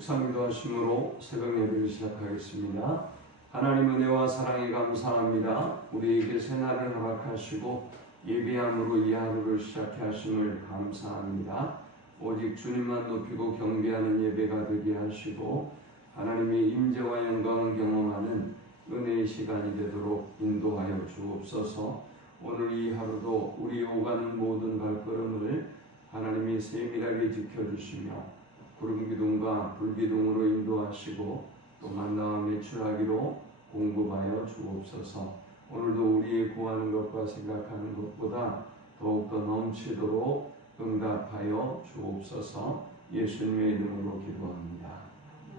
묵상 기도하심으로 새벽 예배를 시작하겠습니다. 하나님 은혜와 사랑에 감사합니다. 우리에게 새날을 허락하시고 예배함으로 이 하루를 시작해 하심을 감사합니다. 오직 주님만 높이고 경배하는 예배가 되게 하시고 하나님의 임재와 영광을 경험하는 은혜의 시간이 되도록 인도하여 주옵소서. 오늘 이 하루도 우리 오가는 모든 발걸음을 하나님이 세밀하게 지켜주시며 구름기둥과 불기둥으로 인도하시고 또 만나와 매출하기로 공급하여 주옵소서. 오늘도 우리의 구하는 것과 생각하는 것보다 더욱더 넘치도록 응답하여 주옵소서. 예수님의 이름으로 기도합니다.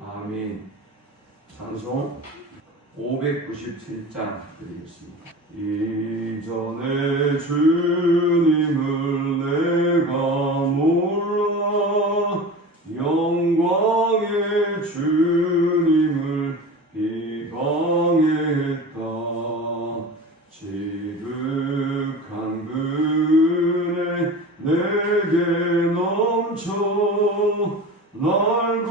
아멘. 찬송 597장 드리겠습니다. 이전에 주님을 내가 몰라 영광의 주님을 비방했다. 지극한 은혜 내게 넘쳐 날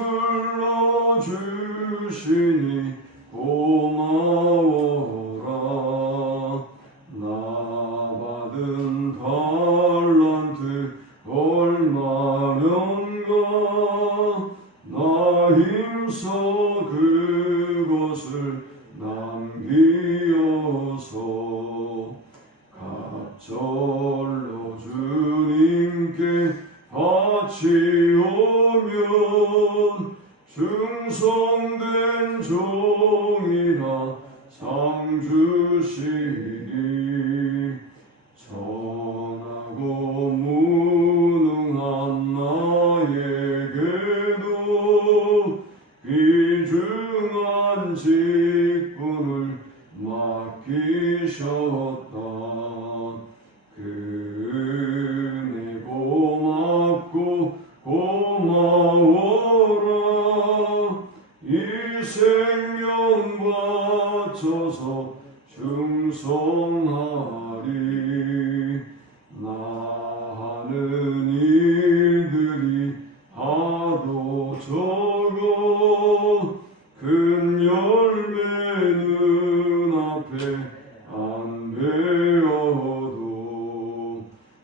불러주시니 고마워라. 나 받은 달란트 얼마련가 나 힘써 그것을 남기어서 갑절로 주님께 바치오면 충성된 종이라 상 주시리. 전하고 무능한 나에게도 귀중한 직분을 맡기셨다. 그 은혜 고맙고 고마워라. 이 생명 바쳐서 충성하리. 나 하는 일들이 하도 적어 큰 열매는 앞에 안 되어도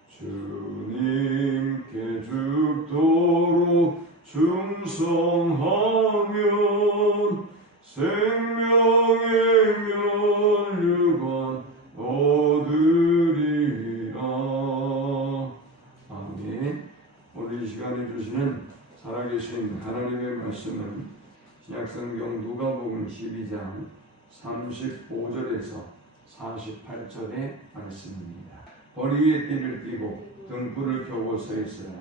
주님께 죽도록 충성하면 생명의 면류관 얻으리라. 아멘. 오늘 이 시간에 주시는 살아계신 하나님의 말씀은 신약성경 누가복음 12장 35절에서 48절의 말씀입니다. 머리 위에 띠를 띠고 등불을 켜고 서 있으라.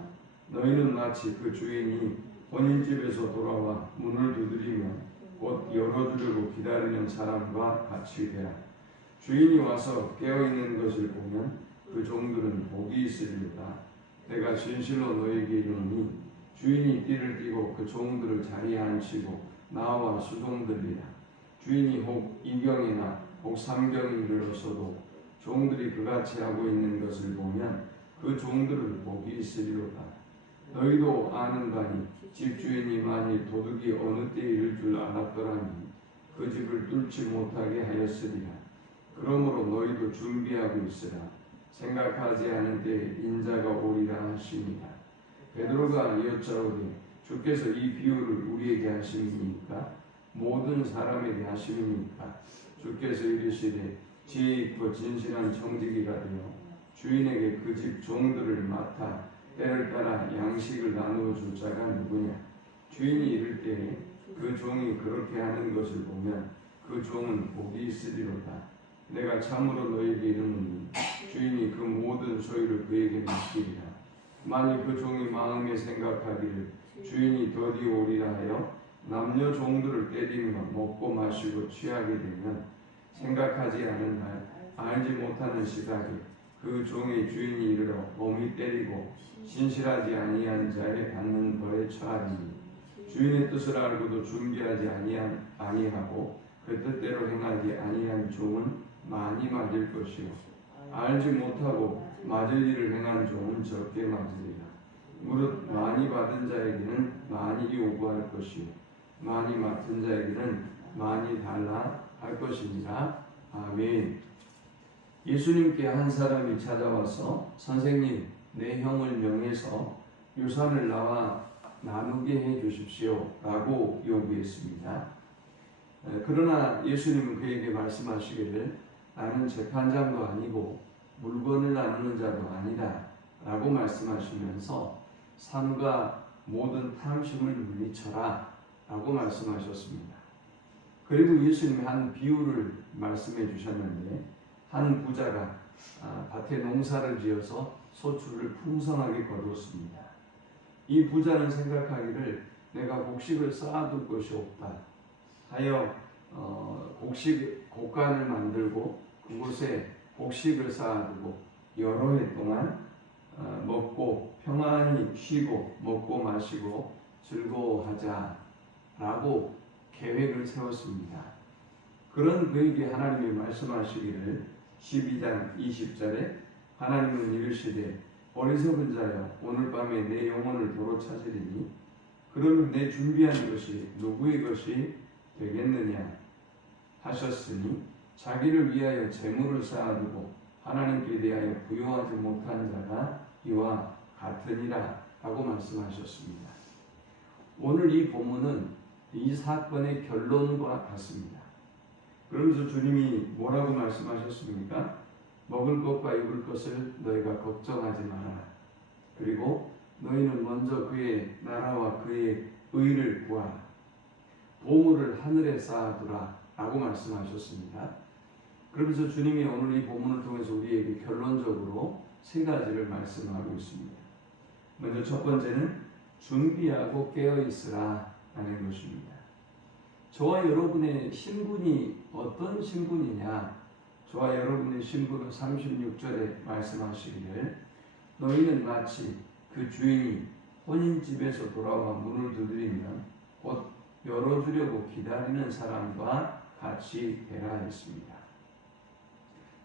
너희는 마치 그 주인이 본인 집에서 돌아와 문을 두드리면 곧 열어주려고 기다리는 사람과 같이 되라. 주인이 와서 깨어있는 것을 보면 그 종들은 복이 있으리로다. 내가 진실로 너희에게 이르노니 주인이 띠를 띠고 그 종들을 자리에 앉히고 나와 수종들이라. 주인이 혹 2경이나 혹 3경이 이르렀어도 종들이 그같이 하고 있는 것을 보면 그 종들은 복이 있으리로다. 너희도 아는 바니 집주인이 만일 도둑이 어느 때에 이를 줄 알았더라면 그 집을 뚫지 못하게 하였으리라. 그러므로 너희도 준비하고 있으라. 생각하지 않은 때에 인자가 오리라 하시니라. 베드로가 여짜오되 주께서 이 비유를 우리에게 하심이니까 모든 사람에게 하심이니까. 주께서 이르시되 지혜 있고 진실한 청지기가 되어 주인에게 그 집 종들을 맡아 때를 따라 양식을 나누어 줄 자가 누구냐. 주인이 이를 때에 그 종이 그렇게 하는 것을 보면 그 종은 복이 있으리로다. 내가 참으로 너희에게 이르노니 주인이 그 모든 소유를 그에게 맡기리라. 만일 그 종이 마음에 생각하기를 주인이 더디 오리라 하여 남녀 종들을 때리며 먹고 마시고 취하게 되면 생각하지 않은 날 알지 못하는 시각에 그 종의 주인이 이르러 몸이 때리고 신실하지 아니한 자에 받는 벌에 처하리니. 주인의 뜻을 알고도 준비하지 아니하고 그 뜻대로 행하지 아니한 종은 많이 맞을 것이요 알지 못하고 맞을 일을 행한 종은 적게 맞으리라. 무릇 만일 많이 받은 자에게는 많이 요구할 것이요 많이 맡은 자에게는 많이 달라 할 것이니라. 아멘. 예수님께 한 사람이 찾아와서 선생님, 내 형을 명해서 유산을 나와 나누게 해 주십시오 라고 요구했습니다. 그러나 예수님은 그에게 말씀하시기를 나는 재판장도 아니고 물건을 나누는 자도 아니다 라고 말씀하시면서 삶과 모든 탐심을 물리쳐라 라고 말씀하셨습니다. 그리고 예수님이 한 비유를 말씀해 주셨는데 한 부자가 밭에 농사를 지어서 소출을 풍성하게 거두었습니다. 이 부자는 생각하기를 내가 곡식을 쌓아둘 것이 없다 하여 곡간을 만들고 그곳에 곡식을 쌓아두고 여러 해 동안 먹고 평안히 쉬고 먹고 마시고 즐거워하자라고 계획을 세웠습니다. 그런 그에게 하나님이 말씀하시기를 12장 20절에 하나님은 이르시되 어리석은 자여 오늘 밤에 내 영혼을 도로 찾으리니 그러면 내 준비한 것이 누구의 것이 되겠느냐 하셨으니 자기를 위하여 재물을 쌓아두고 하나님께 대하여 부요하지 못한 자가 이와 같으니라 하고 말씀하셨습니다. 오늘 이 본문은 이 사건의 결론과 같습니다. 그러면서 주님이 뭐라고 말씀하셨습니까? 먹을 것과 입을 것을 너희가 걱정하지 마라. 그리고 너희는 먼저 그의 나라와 그의 의를 구하라. 보물을 하늘에 쌓아두라 라고 말씀하셨습니다. 그러면서 주님이 오늘 이 본문을 통해서 우리에게 결론적으로 세 가지를 말씀하고 있습니다. 먼저 첫 번째는 준비하고 깨어있으라 라는 것입니다. 저와 여러분의 신분이 어떤 신분이냐? 저와 여러분의 신분은 36절에 말씀하시기를 너희는 마치 그 주인이 혼인집에서 돌아와 문을 두드리면 곧 열어주려고 기다리는 사람과 같이 되라 했습니다.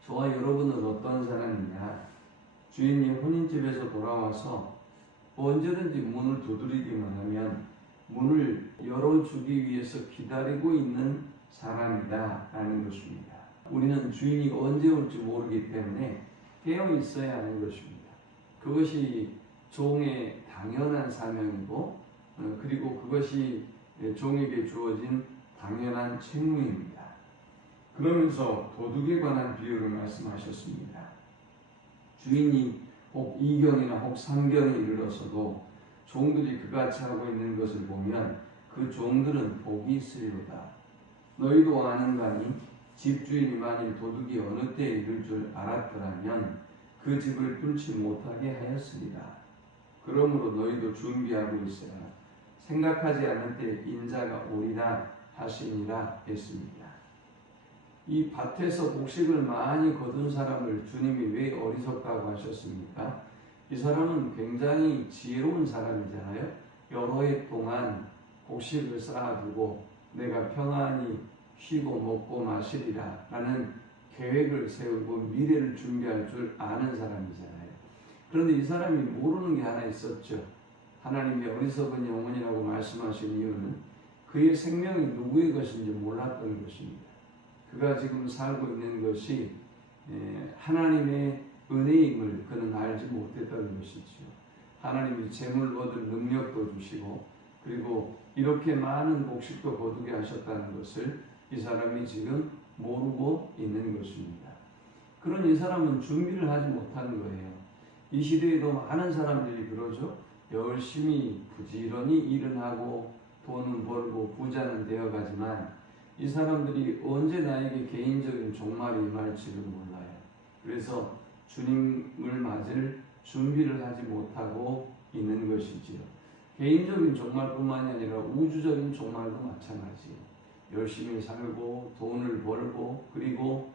저와 여러분은 어떤 사람이냐? 주인이 혼인집에서 돌아와서 언제든지 문을 두드리기만 하면 문을 열어주기 위해서 기다리고 있는 사람이다 라는 것입니다. 우리는 주인이 언제 올지 모르기 때문에 깨어 있어야 하는 것입니다. 그것이 종의 당연한 사명이고 그리고 그것이 종에게 주어진 당연한 책무입니다. 그러면서 도둑에 관한 비유를 말씀하셨습니다. 주인이 혹 2경이나 혹 3경에 이르러서도 종들이 그같이 하고 있는 것을 보면 그 종들은 복이 있으리로다. 너희도 아는가니 집주인이 만일 도둑이 어느 때에 이를 줄 알았더라면 그 집을 뚫지 못하게 하였으리라. 그러므로 너희도 준비하고 있어라. 생각하지 않을 때 인자가 오리라 하시니라 했습니다. 이 밭에서 곡식을 많이 거둔 사람을 주님이 왜 어리석다고 하셨습니까? 이 사람은 굉장히 지혜로운 사람이잖아요. 여러 해 동안 곡식을 쌓아두고 내가 평안히 쉬고 먹고 마시리라 라는 계획을 세우고 미래를 준비할 줄 아는 사람이잖아요. 그런데 이 사람이 모르는 게 하나 있었죠. 하나님이 어리석은 영혼이라고 말씀하신 이유는 그의 생명이 누구의 것인지 몰랐던 것입니다. 그가 지금 살고 있는 것이 하나님의 은혜임을 그는 알지 못했다는 것이죠. 하나님이 재물 얻을 능력도 주시고 그리고 이렇게 많은 곡식도 거두게 하셨다는 것을 이 사람이 지금 모르고 있는 것입니다. 그런 이 사람은 준비를 하지 못한 거예요. 이 시대에도 많은 사람들이 그러죠. 열심히 부지런히 일은 하고 돈은 벌고 부자는 되어가지만 이 사람들이 언제 나에게 개인적인 종말이 임할지를 몰라요. 그래서 주님을 맞을 준비를 하지 못하고 있는 것이지요. 개인적인 종말뿐만이 아니라 우주적인 종말도 마찬가지예요. 열심히 살고 돈을 벌고 그리고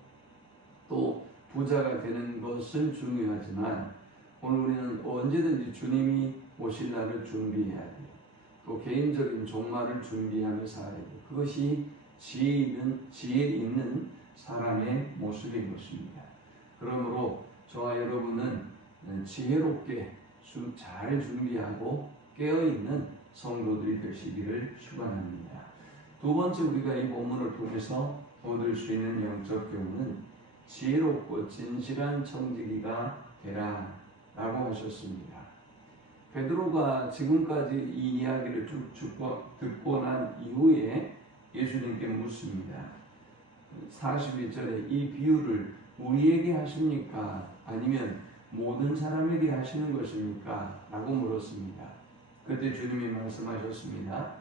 또 부자가 되는 것은 중요하지만 오늘 우리는 언제든지 주님이 오실 날을 준비해야 돼요. 또 개인적인 종말을 준비하며 살아야 돼요. 그것이 지혜 있는 사람의 모습인 것입니다. 그러므로 저와 여러분은 지혜롭게 잘 준비하고 깨어있는 성도들이 되시기를 축원합니다. 두 번째 우리가 이 본문을 통해서 얻을 수 있는 영적 교훈은 지혜롭고 진실한 청지기가 되라 라고 하셨습니다. 베드로가 지금까지 이 이야기를 쭉 듣고 난 이후에 예수님께 묻습니다. 42절에 이 비유를 우리에게 하십니까? 아니면 모든 사람에게 하시는 것입니까? 라고 물었습니다. 그때 주님이 말씀하셨습니다.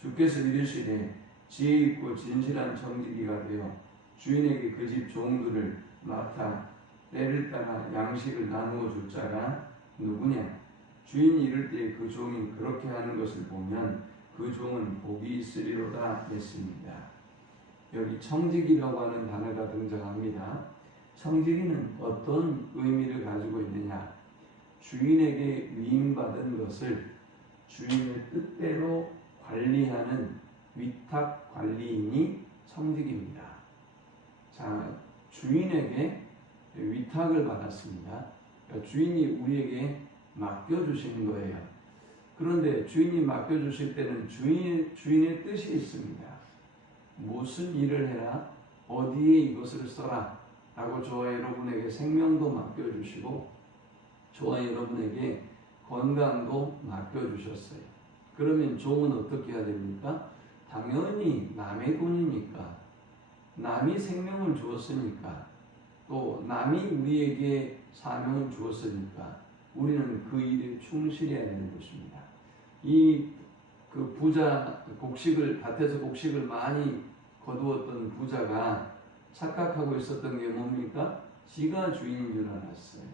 주께서 이르시되 지혜 있고 진실한 청지기가 되어 주인에게 그 집 종들을 맡아 때를 따라 양식을 나누어 줄 자가 누구냐? 주인이 이를 때 그 종이 그렇게 하는 것을 보면 그 종은 복이 있으리로다 했습니다. 여기 청지기라고 하는 단어가 등장합니다. 청지기는 어떤 의미를 가지고 있느냐? 주인에게 위임받은 것을 주인의 뜻대로 관리하는 위탁 관리인이 청지기입니다. 자, 주인에게 위탁을 받았습니다. 그러니까 주인이 우리에게 맡겨주시는 거예요. 그런데 주인이 맡겨주실 때는 주인의 뜻이 있습니다. 무슨 일을 해라, 어디에 이것을 써라 라고 저와 여러분에게 생명도 맡겨주시고 저와 여러분에게 건강도 맡겨주셨어요. 그러면 종은 어떻게 해야 됩니까? 당연히 남의 돈이니까, 남이 생명을 주었으니까, 또 남이 우리에게 사명을 주었으니까 우리는 그 일에 충실해야 되는 것입니다. 그 부자, 밭에서 곡식을 많이 거두었던 부자가 착각하고 있었던 게 뭡니까? 지가 주인인 줄 알았어요.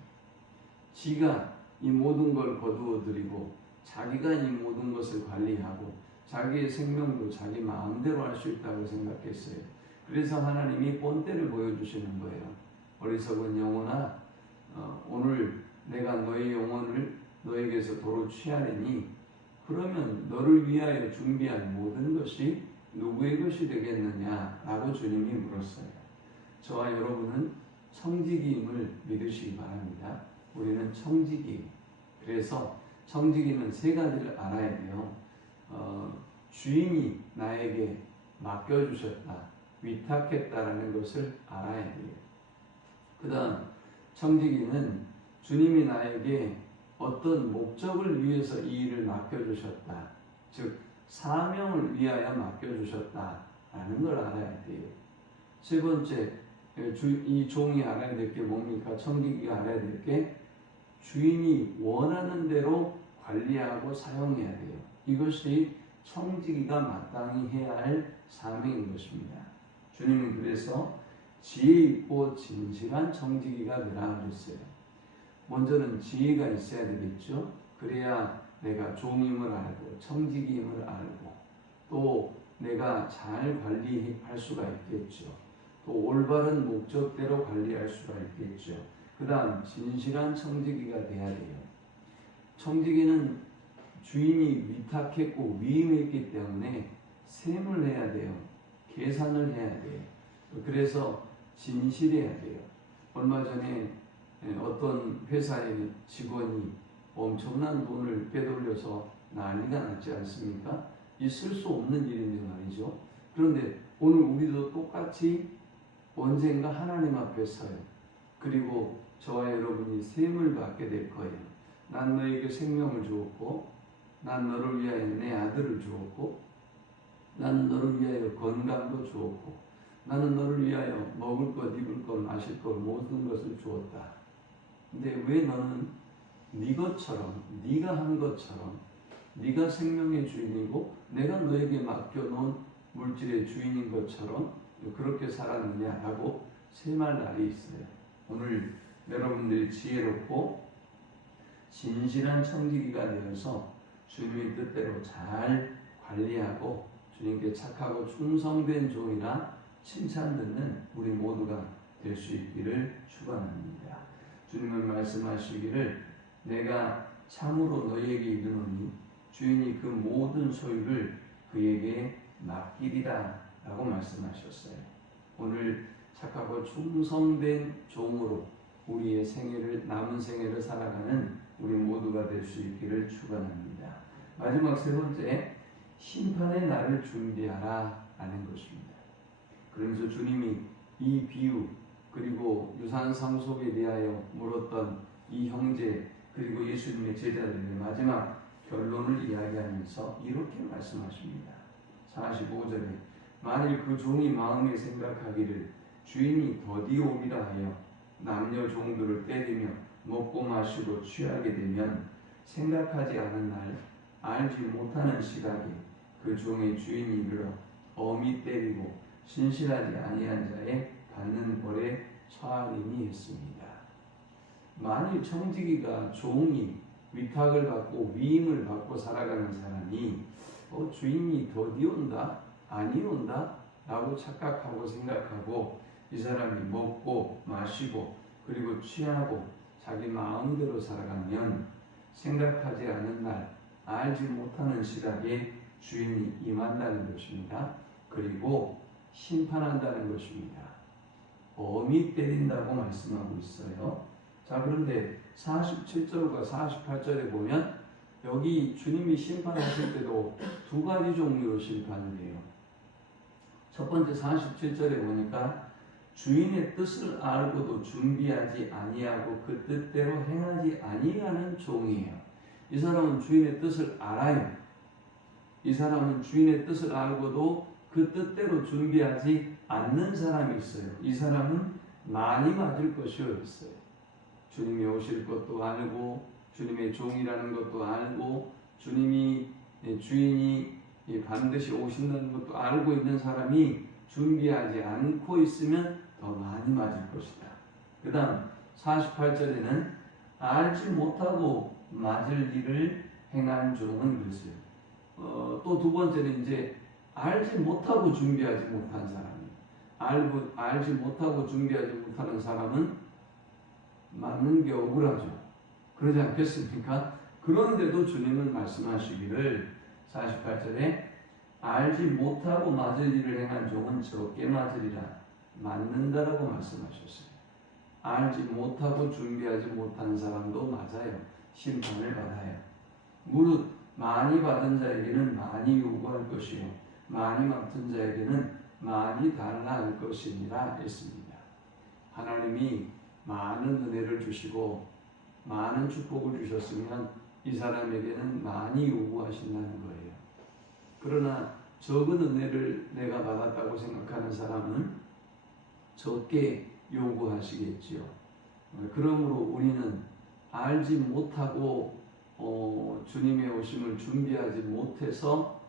지가 이 모든 걸 거두어 드리고 자기가 이 모든 것을 관리하고 자기의 생명도 자기 마음대로 할 수 있다고 생각했어요. 그래서 하나님이 본때를 보여주시는 거예요. 어리석은 영혼아, 오늘 내가 너의 영혼을 너에게서 도로 취하리니 그러면 너를 위하여 준비한 모든 것이 누구의 것이 되겠느냐 라고 주님이 물었어요. 저와 여러분은 청지기임을 믿으시기 바랍니다. 우리는 청지기. 그래서 청지기는 세 가지를 알아야 돼요. 주인이 나에게 맡겨주셨다, 위탁했다라는 것을 알아야 돼요. 그 다음 청지기는 주님이 나에게 어떤 목적을 위해서 이 일을 맡겨주셨다, 즉 사명을 위하여 맡겨주셨다라는 걸 알아야 돼요. 세 번째, 이 종이 알아야 될 게 뭡니까? 청지기가 알아야 될 게 주인이 원하는 대로 관리하고 사용해야 돼요. 이것이 청지기가 마땅히 해야 할 사명인 것입니다. 주님은 그래서 지혜 있고 진실한 청지기가 되라 그랬어요. 먼저는 지혜가 있어야 되겠죠. 그래야 내가 종임을 알고 청지기임을 알고 또 내가 잘 관리할 수가 있겠죠. 또 올바른 목적대로 관리할 수가 있겠죠. 그 다음 진실한 청지기가 돼야 돼요. 청지기는 주인이 위탁했고 위임했기 때문에 셈을 해야 돼요. 계산을 해야 돼요. 그래서 진실해야 돼요. 얼마 전에 어떤 회사의 직원이 엄청난 돈을 빼돌려서 난리가 났지 않습니까? 있을 수 없는 일인데 말이죠. 그런데 오늘 우리도 똑같이 언젠가 하나님 앞에 서요. 그리고 저와 여러분이 셈을 받게 될 거예요. 난 너에게 생명을 주었고, 난 너를 위하여 내 아들을 주었고, 나는 너를 위하여 건강도 주었고, 나는 너를 위하여 먹을 것, 입을 것, 마실 것 모든 것을 주었다. 근데 왜 너는 네 것처럼, 네가 한 것처럼, 네가 생명의 주인이고 내가 너에게 맡겨놓은 물질의 주인인 것처럼 그렇게 살았느냐라고 셈할 날이 있어요. 오늘 여러분들이 지혜롭고 진실한 청지기가 되어서 주님의 뜻대로 잘 관리하고 주님께 착하고 충성된 종이라 칭찬 듣는 우리 모두가 될 수 있기를 축원합니다. 주님은 말씀하시기를 내가 참으로 너희에게 이르노니 주인이 그 모든 소유를 그에게 맡기리라 라고 말씀하셨어요. 오늘 착하고 충성된 종으로 우리의 생애를, 남은 생애를 살아가는 우리 모두가 될 수 있기를 축원합니다. 마지막 세 번째, 심판의 날을 준비하라 라는 것입니다. 그러면서 주님이 이 비유 그리고 유산 상속에 대하여 물었던 이 형제 그리고 예수님의 제자들의 마지막 결론을 이야기하면서 이렇게 말씀하십니다. 45절에 만일 그 종이 마음에 생각하기를 주인이 더디 오리라 하여 남녀 종들을 때리며 먹고 마시고 취하게 되면 생각하지 않은 날 알지 못하는 시각에 그 종의 주인이 이르러 엄히 때리고 신실하지 아니한 자의 받는 벌에 처하리니 했습니다. 만일 청지기가 종이 위탁을 받고 위임을 받고 살아가는 사람이 주인이 더디 온다? 아니 온다? 라고 착각하고 생각하고 이 사람이 먹고 마시고 그리고 취하고 자기 마음대로 살아가면 생각하지 않은 날 알지 못하는 시각에 주인이 임한다는 것입니다. 그리고 심판한다는 것입니다. 엄히 때린다고 말씀하고 있어요. 자, 그런데 47절과 48절에 보면 여기 주님이 심판하실 때도 두 가지 종류로 심판을 해요. 첫 번째 47절에 보니까 주인의 뜻을 알고도 준비하지 아니하고 그 뜻대로 행하지 아니하는 종이에요. 이 사람은 주인의 뜻을 알아요. 이 사람은 주인의 뜻을 알고도 그 뜻대로 준비하지 않는 사람이 있어요. 이 사람은 많이 맞을 것이 없어요. 주님이 오실 것도 알고 주님의 종이라는 것도 알고 주님이 주인이 반드시 오신다는 것도 알고 있는 사람이 준비하지 않고 있으면 더 많이 맞을 것이다. 그 다음 48절에는 알지 못하고 맞을 일을 행한 종은 그랬어요. 또 두 번째는 이제 알지 못하고 준비하지 못한 사람이에요. 알지 못하고 준비하지 못하는 사람은 맞는 게 억울하죠. 그러지 않겠습니까? 그런데도 주님은 말씀하시기를 48절에 알지 못하고 맞을 일을 행한 종은 적게 맞으리라 맞는다라고 말씀하셨어요. 알지 못하고 준비하지 못한 사람도 맞아요. 심판을 받아요. 무릇 많이 받은 자에게는 많이 요구할 것이요 많이 맡은 자에게는 많이 달라 할 것이니라 했습니다. 하나님이 많은 은혜를 주시고 많은 축복을 주셨으면 이 사람에게는 많이 요구하신다는 거예요. 그러나 적은 은혜를 내가 받았다고 생각하는 사람은 적게 요구하시겠지요. 그러므로 우리는 알지 못하고 주님의 오심을 준비하지 못해서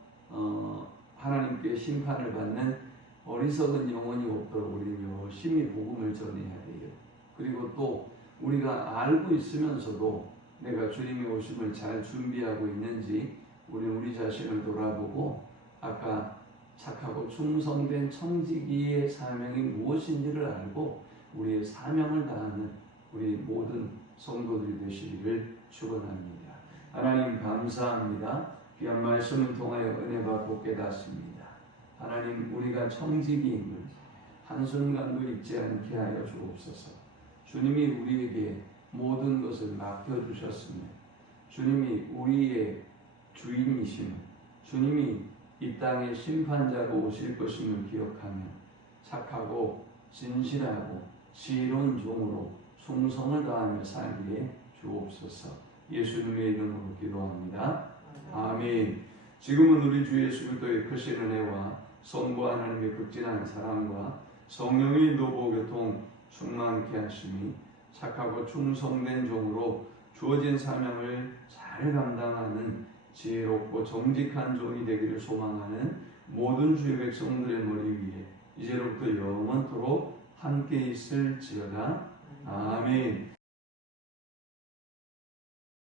하나님께 심판을 받는 어리석은 영혼이 없도록 우리는 열심히 복음을 전해야 돼요. 그리고 또 우리가 알고 있으면서도 내가 주님의 오심을 잘 준비하고 있는지 우리 자신을 돌아보고 아까 착하고 충성된 청지기의 사명이 무엇인지를 알고 우리의 사명을 다하는 우리 모든 성도들이 되시기를 축원합니다. 하나님 감사합니다. 귀한 말씀을 통하여 은혜 받고 깨닫습니다. 하나님 우리가 청지기임을 한순간도 잊지 않게 하여 주옵소서. 주님이 우리에게 모든 것을 맡겨주셨으며 주님이 우리의 주인이시며 주님이 이 땅의 심판자로 오실 것임을 기억하며 착하고 진실하고 지혜로운 종으로 충성을 다하며 살기에 주옵소서. 예수님의 이름으로 기도합니다. 아멘. 지금은 우리 주 예수 그리스도의 크신 은혜와 성부 하나님의 극진한 사랑과 성령의 인도보 교통 충만케 하심이 착하고 충성된 종으로 주어진 사명을 잘 감당하는 지혜롭고 정직한 종이 되기를 소망하는 모든 주의 백성들의 머리 위에 이제로부터 영원토록 함께 있을지어다. 아멘.